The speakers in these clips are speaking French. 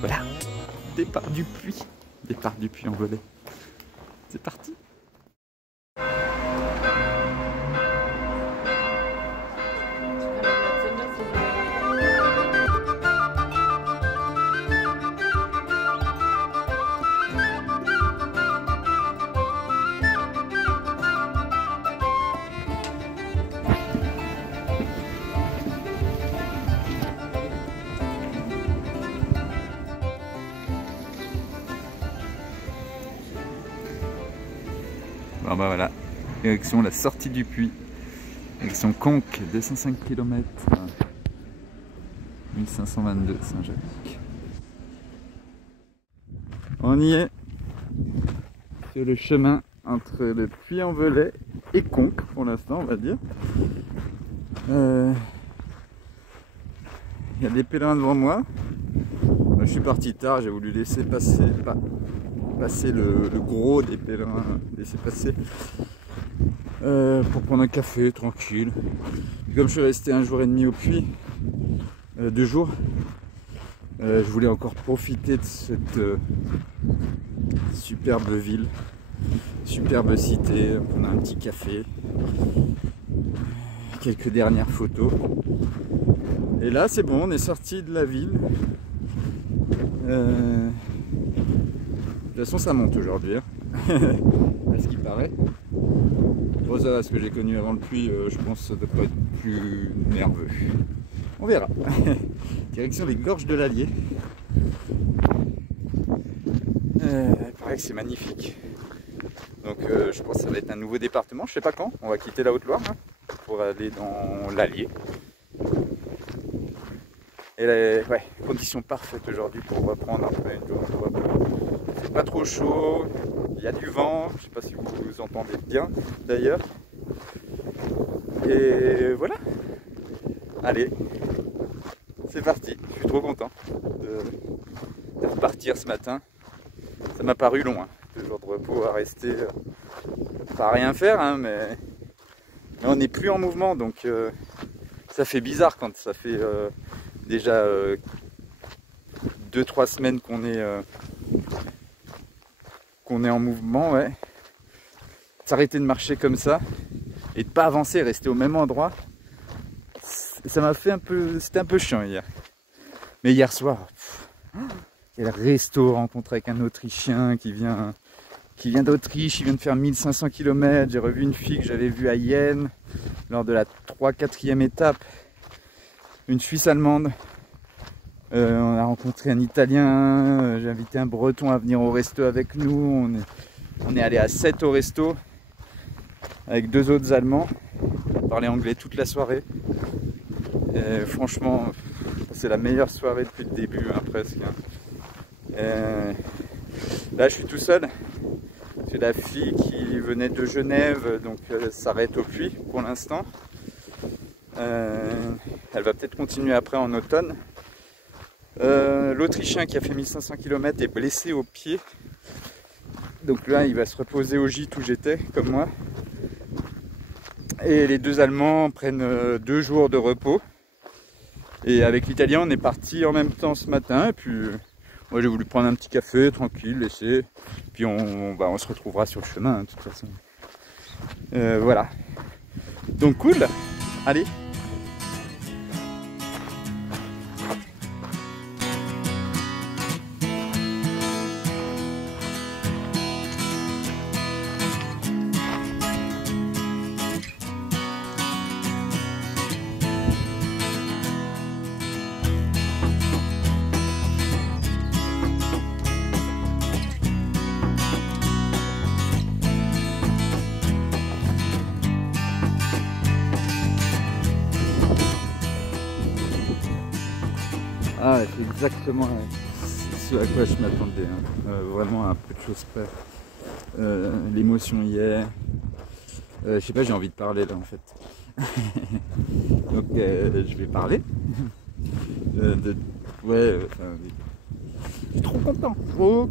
Voilà, départ du puits en volet. C'est parti. Bon bah voilà, direction la sortie du puits, direction Conques, 205 km, 1522 Saint-Jacques. On y est, sur le chemin entre le Puy-en-Velay et Conques pour l'instant on va dire. Il y a des pèlerins devant moi. Je suis parti tard, j'ai voulu laisser passer le gros des pèlerins, laisser passer pour prendre un café tranquille. Et comme je suis resté 1 jour et demi au puits, 2 jours, je voulais encore profiter de cette superbe ville, superbe cité, prendre un petit café, quelques dernières photos. Et là c'est bon, on est sorti de la ville. De toute façon ça monte aujourd'hui, hein. À ce qui paraît. Bon, ça, ce que j'ai connu avant le puits, je pense que ça doit pas être plus nerveux. On verra. Direction les gorges de l'Allier. Il paraît que c'est magnifique. Donc je pense que ça va être un nouveau département, je sais pas quand. On va quitter la Haute-Loire hein, pour aller dans l'Allier. Et les conditions parfaites aujourd'hui pour reprendre après une journée de repos. C'est pas trop chaud, il y a du vent, je sais pas si vous entendez bien d'ailleurs. Et voilà. Allez, c'est parti. Je suis trop content de repartir ce matin. Ça m'a paru long, hein, 2 jours de repos à rester, pas à rien faire, hein, mais on n'est plus en mouvement, donc ça fait bizarre quand ça fait déjà 2-3 semaines qu'on est en mouvement, ouais. S'arrêter de marcher comme ça et de pas avancer, rester au même endroit, ça m'a fait un peu, c'était un peu chiant hier. Mais hier soir, il y a le resto, rencontré avec un Autrichien qui vient d'Autriche, il vient de faire 1500 km. J'ai revu une fille que j'avais vue à Yenne lors de la 3-4e étape, une Suisse allemande. On a rencontré un Italien, j'ai invité un Breton à venir au resto avec nous. On est allé à 7 au resto avec 2 autres Allemands. On parlait anglais toute la soirée. Et franchement, c'est la meilleure soirée depuis le début, hein, presque. Là, je suis tout seul. C'est la fille qui venait de Genève, donc elle s'arrête au puits pour l'instant. Elle va peut-être continuer après en automne. L'Autrichien qui a fait 1500 km est blessé au pied. Donc là, il va se reposer au gîte où j'étais, comme moi. Et les 2 Allemands prennent 2 jours de repos. Et avec l'Italien, on est parti en même temps ce matin. Et puis, moi, j'ai voulu prendre un petit café, tranquille, laisser. Puis on se retrouvera sur le chemin, hein, de toute façon. Voilà. Donc cool. Allez. Ah, c'est exactement ce à quoi je m'attendais, hein. Vraiment à peu de choses près. l'émotion y est. Je sais pas, j'ai envie de parler là en fait. Donc je vais parler. Ouais, je suis trop content, trop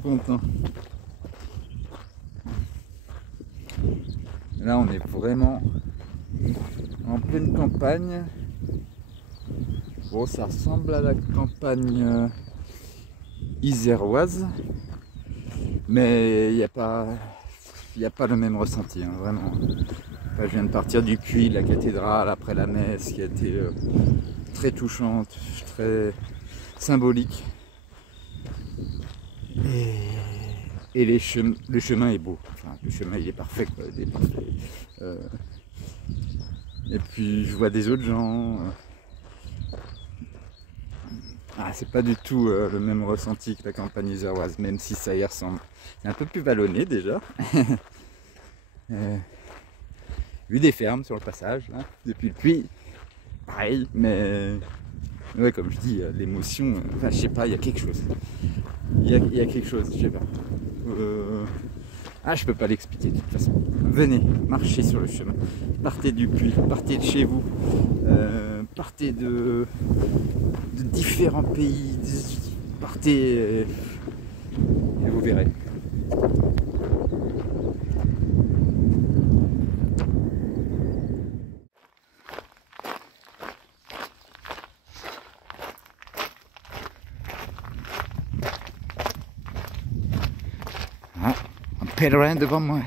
content. Là on est vraiment en pleine campagne. Bon, ça ressemble à la campagne iséroise, mais il n'y a pas le même ressenti, hein, vraiment. Enfin, je viens de partir du Puy, de la cathédrale, après la messe qui a été très touchante, très symbolique. Et le chemin est beau, enfin, le chemin il est parfait, quoi, il est parfait. Et puis je vois des autres gens. C'est pas du tout le même ressenti que la campagne iséroise, même si ça y ressemble. C'est un peu plus vallonné déjà. Vu des fermes sur le passage, hein, depuis le puits, pareil, mais ouais, comme je dis, l'émotion, enfin je sais pas, il y a quelque chose. Il y a quelque chose, je sais pas. Je peux pas l'expliquer de toute façon. Venez, marchez sur le chemin. Partez du puits, partez de chez vous. Partez de différents pays. Partez et vous verrez. Un pèlerin devant moi.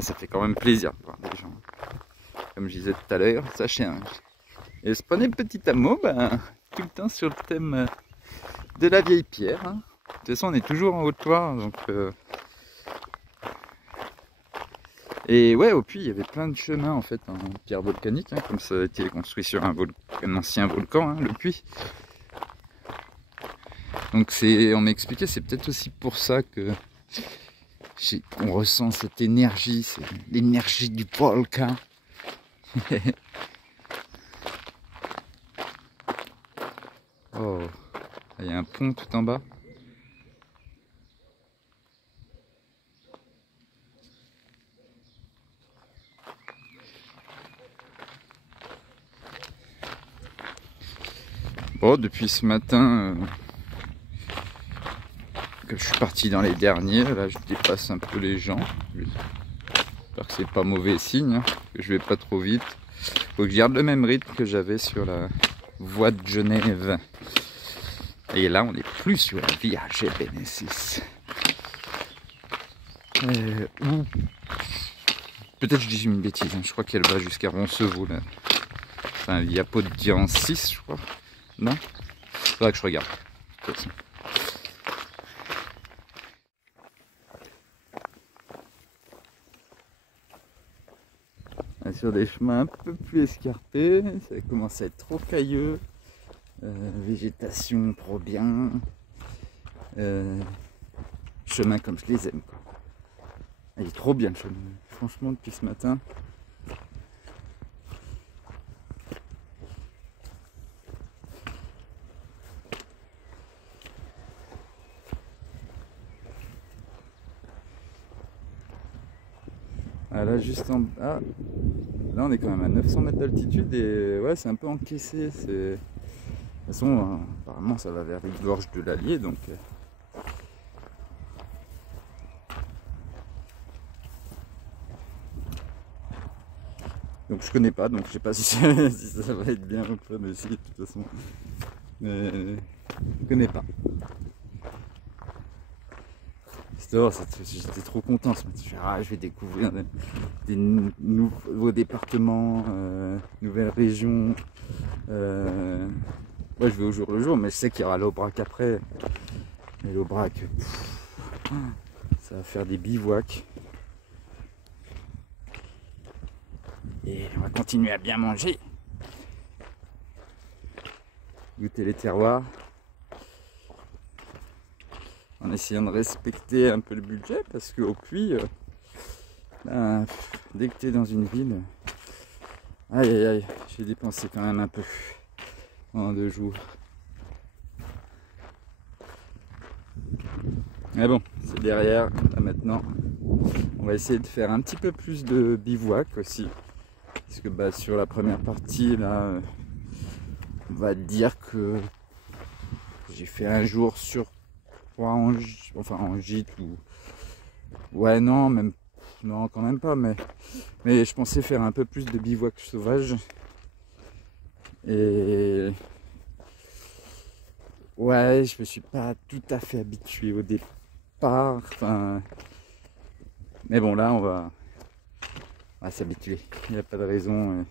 Ça fait quand même plaisir de voir des gens. Comme je disais tout à l'heure, sachez. Et ce premier petit hameau, tout le temps sur le thème de la vieille pierre. Hein. De toute façon, on est toujours en Haute-Loire, donc. Et ouais, au puits, il y avait plein de chemins en fait en pierre volcanique, hein, comme ça a été construit sur un ancien volcan, hein, le puits. Donc on m'a expliqué, c'est peut-être aussi pour ça que on ressent cette énergie, c'est l'énergie du volcan. Oh, il y a un pont tout en bas. Bon, depuis ce matin, que je suis parti dans les derniers, là je dépasse un peu les gens. J'espère que c'est pas mauvais signe, hein, que je vais pas trop vite. Faut que je garde le même rythme que j'avais sur la voie de Genève. Et là on n'est plus sur la Via Genesis. Ou peut-être je dis une bêtise, hein, je crois qu'elle va jusqu'à Roncevaux là. Enfin, il y a Poddian 6, je crois. Non? Faudra que je regarde. De toute façon. Sur des chemins un peu plus escarpés, ça commence à être trop cailleux. Végétation trop bien. Chemin comme je les aime, quoi. Il est trop bien le chemin. Franchement, depuis ce matin. Là, juste en bas. Là, on est quand même à 900 mètres d'altitude et ouais, c'est un peu encaissé. De toute façon, apparemment, ça va vers les gorges de l'Allier, donc. Donc je connais pas, donc je sais pas si ça va être bien ou pas, mais si, de toute façon. Je connais pas. J'étais trop content ce matin. Je vais découvrir des nouveaux départements, nouvelles régions. Moi je vais au jour le jour, mais je sais qu'il y aura l'Aubrac après. Et l'Aubrac, ça va faire des bivouacs. Et on va continuer à bien manger. Goûter les terroirs. En essayant de respecter un peu le budget, parce qu'au puits, dès que tu es dans une ville, aïe aïe aïe, j'ai dépensé quand même un peu en 2 jours. Mais bon, c'est derrière. Là maintenant, on va essayer de faire un petit peu plus de bivouac aussi. Parce que bah, sur la première partie, là, on va dire que j'ai fait un jour sur 3 en gîte ou... Ouais, non, même... Non, quand même pas, mais je pensais faire un peu plus de bivouac sauvage. Et... Ouais, je me suis pas tout à fait habitué au départ. Enfin... Mais bon, là, on va s'habituer. Il n'y a pas de raison.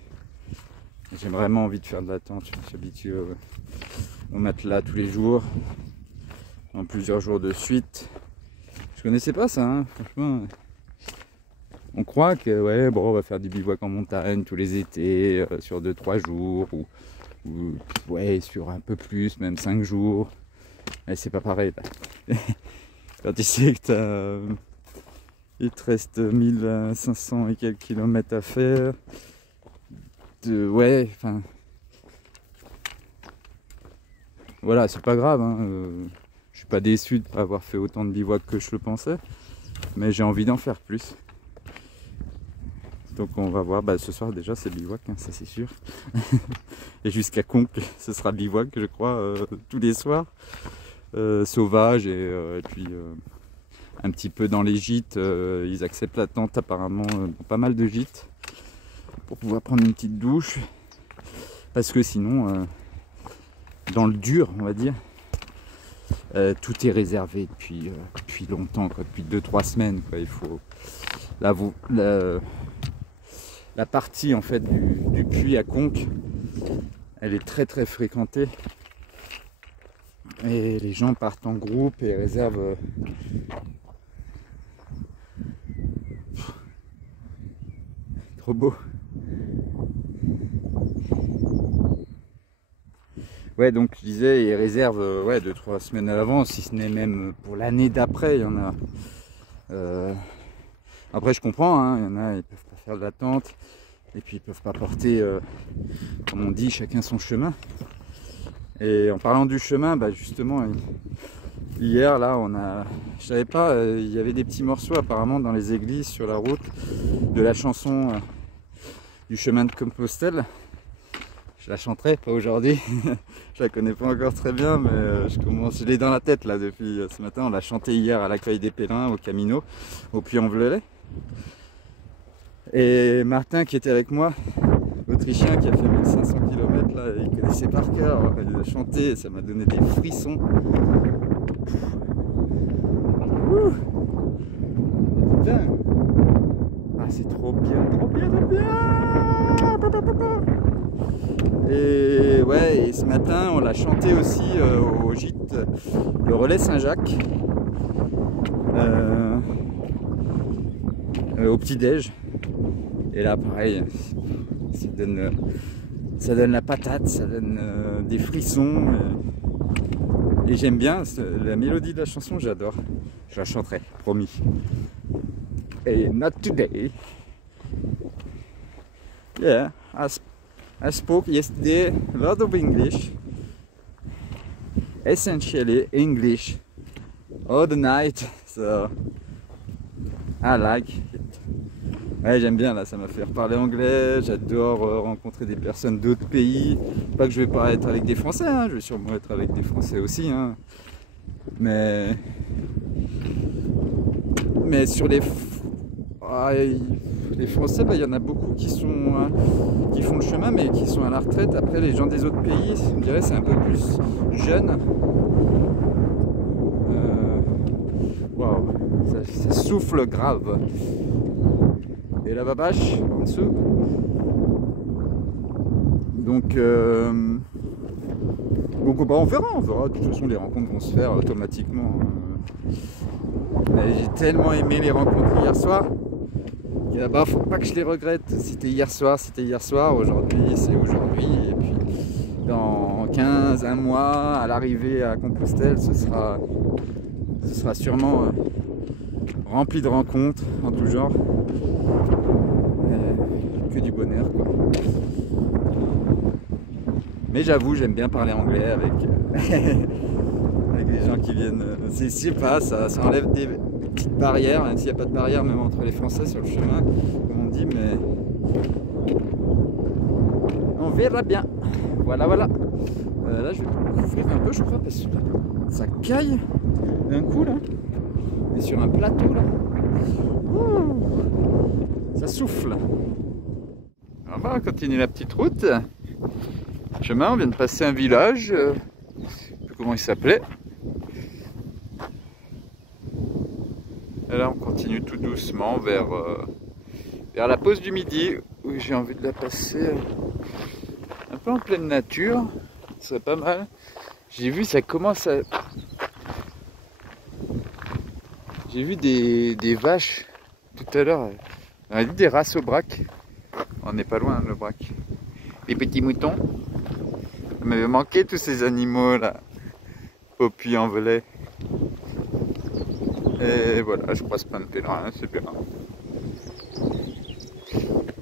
J'ai vraiment envie de faire de la tente. Je me suis habitué au matelas tous les jours, en plusieurs jours de suite. Je connaissais pas ça, hein, franchement. On croit que ouais, bon, on va faire du bivouac en montagne tous les étés, sur 2-3 jours, ou ouais, sur un peu plus, même 5 jours. Mais c'est pas pareil là. Quand tu sais que il te reste 1500 et quelques kilomètres à faire. Ouais, enfin. Voilà, c'est pas grave. Hein, je suis pas déçu de pas avoir fait autant de bivouac que je le pensais. Mais j'ai envie d'en faire plus. Donc on va voir, bah, ce soir déjà c'est bivouac, hein, ça c'est sûr. Et jusqu'à Conques, ce sera bivouac je crois, tous les soirs. Sauvage et puis un petit peu dans les gîtes, ils acceptent la tente apparemment dans pas mal de gîtes. Pour pouvoir prendre une petite douche. Parce que sinon, dans le dur on va dire, tout est réservé depuis longtemps, quoi, depuis 2-3 semaines. Quoi. Il faut... La partie en fait du puits à Conques, elle est très très fréquentée et les gens partent en groupe et réservent trop beau. Ouais, donc je disais, ils réservent ouais, 2-3 semaines à l'avance, si ce n'est même pour l'année d'après. Il y en a après je comprends, hein, il y en a, ils peuvent pas faire de la tente. Et puis ils peuvent pas porter, comme on dit, chacun son chemin. Et en parlant du chemin, bah justement, hier là, je savais pas, il y avait des petits morceaux apparemment dans les églises sur la route de la chanson du chemin de Compostelle. Je la chanterai pas aujourd'hui, je la connais pas encore très bien, mais je l'ai dans la tête là depuis ce matin. On l'a chanté hier à l'accueil des pèlerins au Camino, au Puy-en-Velay. Et Martin qui était avec moi, l'Autrichien qui a fait 1500 km, là, il connaissait par cœur, il a chanté et ça m'a donné des frissons. Putain. Ah c'est trop bien, trop bien, trop bien. Et ouais, et ce matin on l'a chanté aussi au gîte, le Relais Saint-Jacques, au petit-déj. Et là pareil, ça donne la patate, ça donne des frissons. Et j'aime bien la mélodie de la chanson, j'adore. Je la chanterai, promis. Et not today. Yeah, I spoke yesterday a lot of English. Essentially English all the night, so I like it. Ouais, j'aime bien là, ça m'a fait reparler anglais, j'adore rencontrer des personnes d'autres pays. Pas que je vais pas être avec des Français, hein, je vais sûrement être avec des Français aussi, hein. Mais sur les Français, bah, y en a beaucoup qui font le chemin mais qui sont à la retraite. Après les gens des autres pays, on dirait c'est un peu plus jeune. Waouh, ça souffle grave. Et la babache en dessous. Donc on verra. De toute façon, les rencontres vont se faire automatiquement. J'ai tellement aimé les rencontres hier soir. Et là-bas, faut pas que je les regrette. C'était hier soir. Aujourd'hui, c'est aujourd'hui. Et puis, dans 1 mois, à l'arrivée à Compostelle, ce sera sûrement rempli de rencontres en tout genre. Que du bonheur, quoi. Mais j'avoue, j'aime bien parler anglais avec les gens qui viennent. Je sais pas, ça enlève des petites barrières, même s'il n'y a pas de barrière même entre les Français sur le chemin, comme on dit, mais on verra bien. Voilà, voilà. Là, je vais couvrir un peu, je crois, parce que ça caille d'un coup là. On est sur un plateau là. Ouh, ça souffle. Alors, on va continuer la petite route. Chemin, on vient de passer un village. Je ne sais plus comment il s'appelait. Et là, on continue tout doucement vers la pause du midi, où j'ai envie de la passer un peu en pleine nature. Ce serait pas mal. J'ai vu, ça commence à... J'ai vu des vaches tout à l'heure. On a dit des races au braque. On n'est pas loin, le braque. Les petits moutons. Ça m'avait manqué tous ces animaux là. Au puits en velay. Et voilà, je croise plein de pèlerins, c'est bien.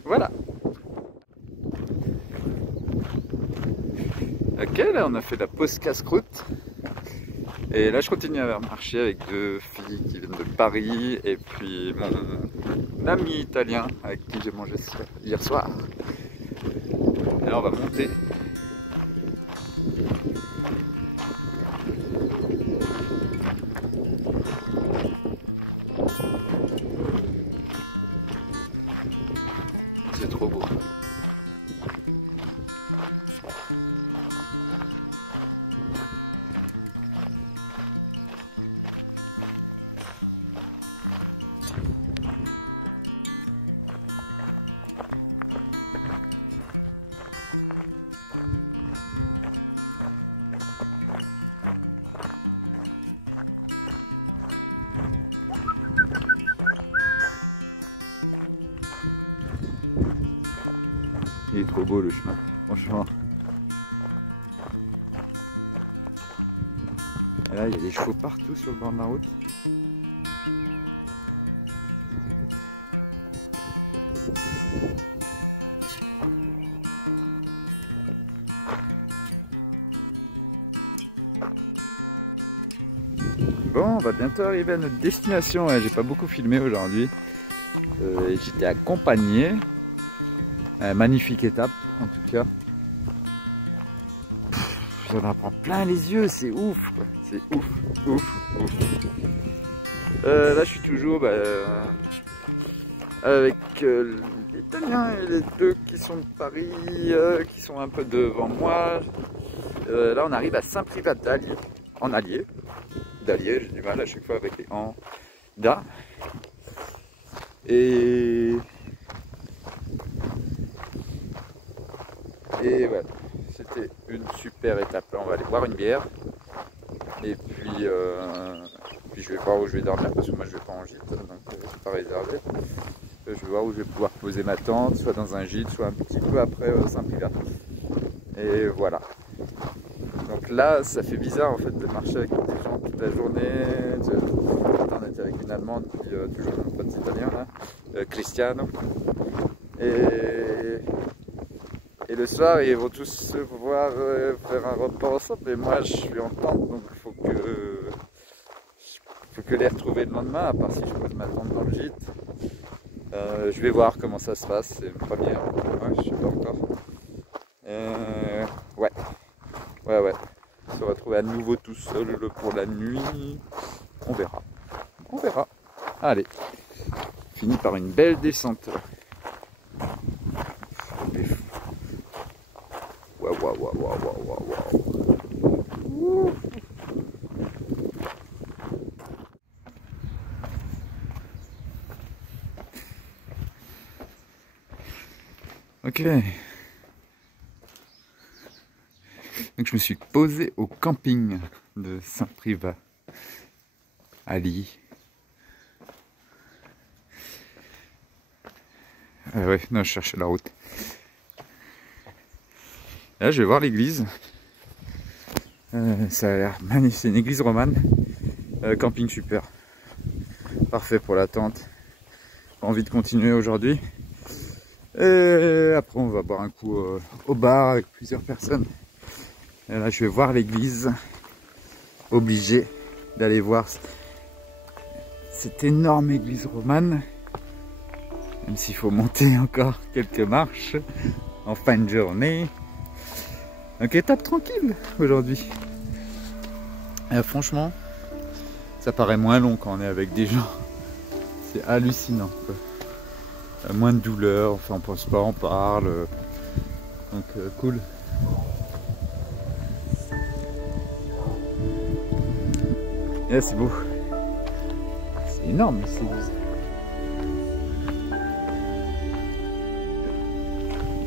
Voilà. Ok, là on a fait la pause casse-croûte. Et là je continue à marcher avec deux filles qui viennent de Paris et puis mon ami italien avec qui j'ai mangé hier soir. Et là on va monter. C'est trop beau. Il est trop beau le chemin, franchement. Et là, il y a des chevaux partout sur le bord de la route. Bon, on va bientôt arriver à notre destination. J'ai pas beaucoup filmé aujourd'hui. J'étais accompagné. Magnifique étape en tout cas. J'en apprends plein les yeux, c'est ouf, c'est ouf, ouf, ouf. Là je suis toujours avec l'Italien et les deux qui sont de Paris, qui sont un peu devant moi. Là on arrive à Saint-Privat d'Allier, en Allier. D'Allier, j'ai du mal à chaque fois avec les en da. Et voilà, c'était une super étape. Là, on va aller boire une bière. Et puis je vais voir où je vais dormir parce que moi je vais pas en gîte, donc c'est pas réservé. Je vais voir où je vais pouvoir poser ma tente, soit dans un gîte, soit un petit peu après Saint-Privat. Et voilà. Donc là, ça fait bizarre en fait de marcher avec des gens toute la journée. On était avec une Allemande, puis toujours mon pote italien là, Cristiano. Et le soir, ils vont tous se voir faire un repas ensemble. Et moi, je suis en tente, donc il faut que les retrouver le lendemain, à part si je pose ma tente dans le gîte. Je vais voir comment ça se passe. C'est une première. Ouais, je sais pas encore. Ouais. Se retrouver à nouveau tout seul pour la nuit. On verra. On verra. Allez. Fini par une belle descente. Waouh. Ok. Donc je me suis posé au camping de Saint-Privat à Lille. Ouais, non, je cherchais la route. Là, je vais voir l'église. Ça a l'air magnifique. C'est une église romane. Camping super. Parfait pour la tente. Envie de continuer aujourd'hui. Et après, on va boire un coup au bar avec plusieurs personnes. Et là, je vais voir l'église. obligé d'aller voir cette énorme église romane, même s'il faut monter encore quelques marches en fin de journée. Donc étape tranquille aujourd'hui. Franchement, ça paraît moins long quand on est avec des gens. C'est hallucinant, quoi. Moins de douleur, enfin on pense pas, on parle. Donc cool. Et là c'est beau. C'est énorme cette église.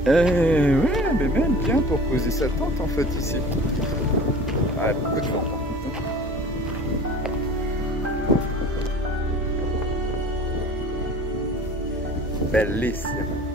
Ouais, mais même bien pour poser sa tente en fait ici. Ah, beaucoup de vent par contre. Bellissimo.